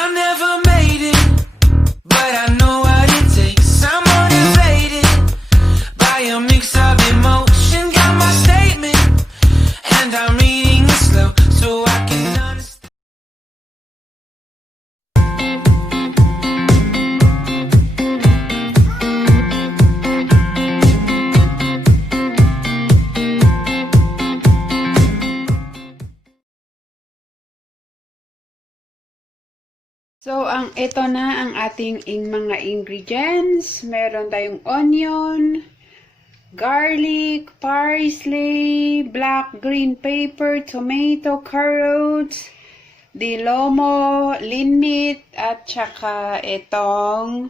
I never made it, but I know what it takes. I'm motivated by a mix of emotion. Got my statement, and I'm reading it slow so I can understand. So, ito na ang ating mga ingredients. Meron tayong onion, garlic, parsley, black green pepper, tomato, carrots, dilomo, leanmeat, at saka itong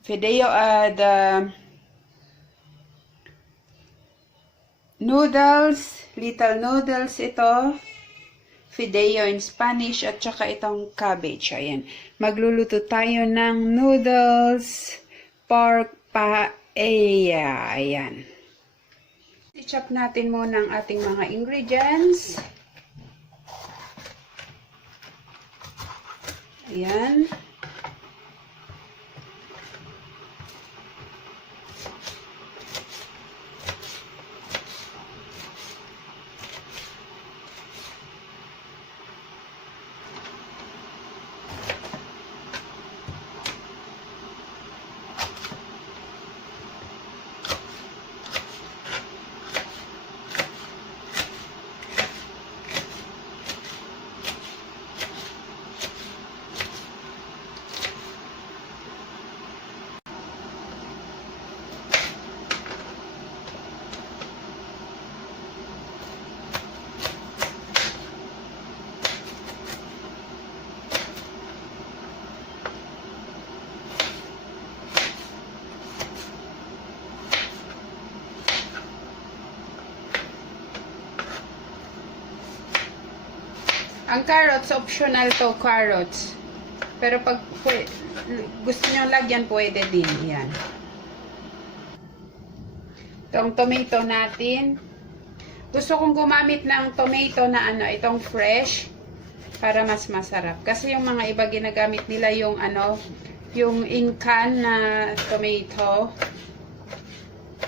fideo, noodles, little noodles ito. Fideo in Spanish, at saka itong cabbage. Ayan. Magluluto tayo ng noodles, pork paella. Ayan. I-chop natin muna ang ating mga ingredients. Ayan. Ang carrots, optional to, carrots. Pero pag gusto nyo lagyan, pwede din. Yan. Itong tomato natin. Gusto kong gumamit ng tomato na itong fresh. Para mas masarap. Kasi yung mga iba ginagamit nila yung yung in-can na tomato.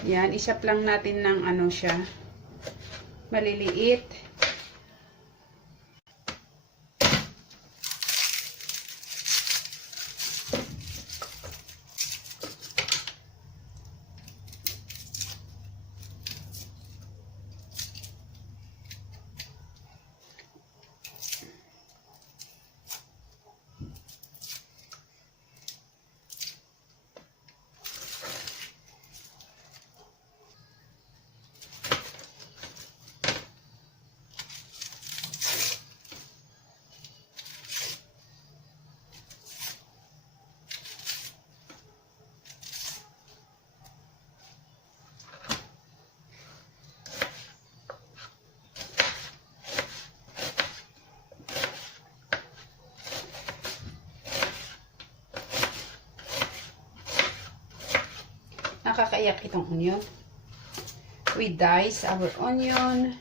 Yan, isap lang natin ng siya. Maliliit. Nakakaiyak itong onion. We dice our onion.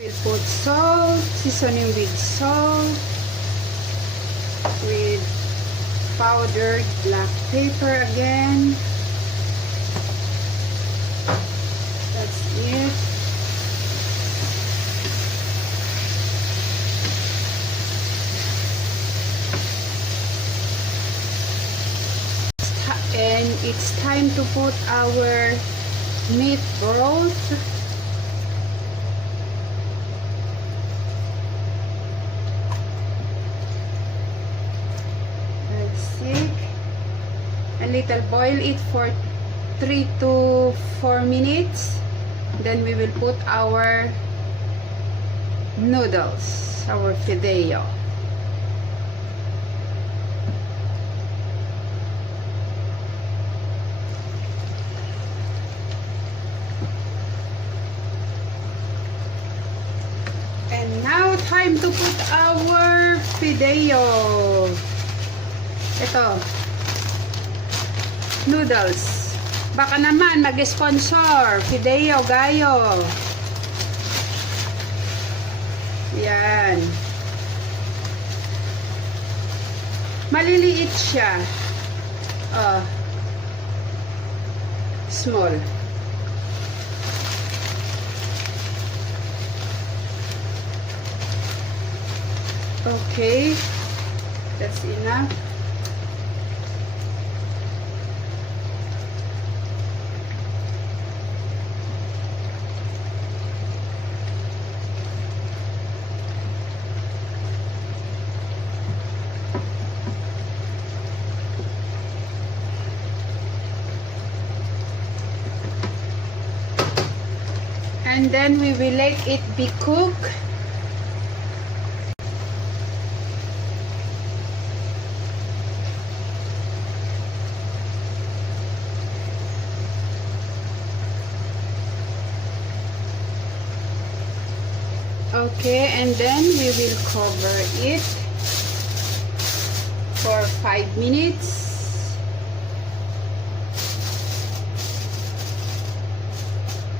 We'll put salt, seasoning with salt, with powdered black pepper again. That's it. And it's time to put our meat broth. a little boil it for 3 to 4 minutes. Then we will put our noodles, our fideo. And now time to put our fideo. Ito. Noodles. Baka naman mag-sponsor. Fideo, gayo. Yan. Maliliit siya. Small. Okay. That's enough. And then we will let it be cooked. Okay, and then we will cover it for 5 minutes.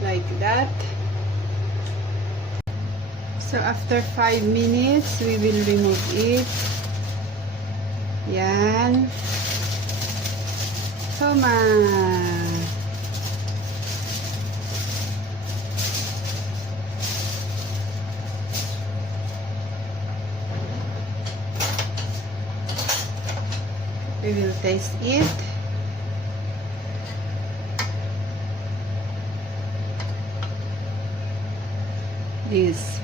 Like that. So after 5 minutes, we will remove it. Yan. Toma. We will taste it. This.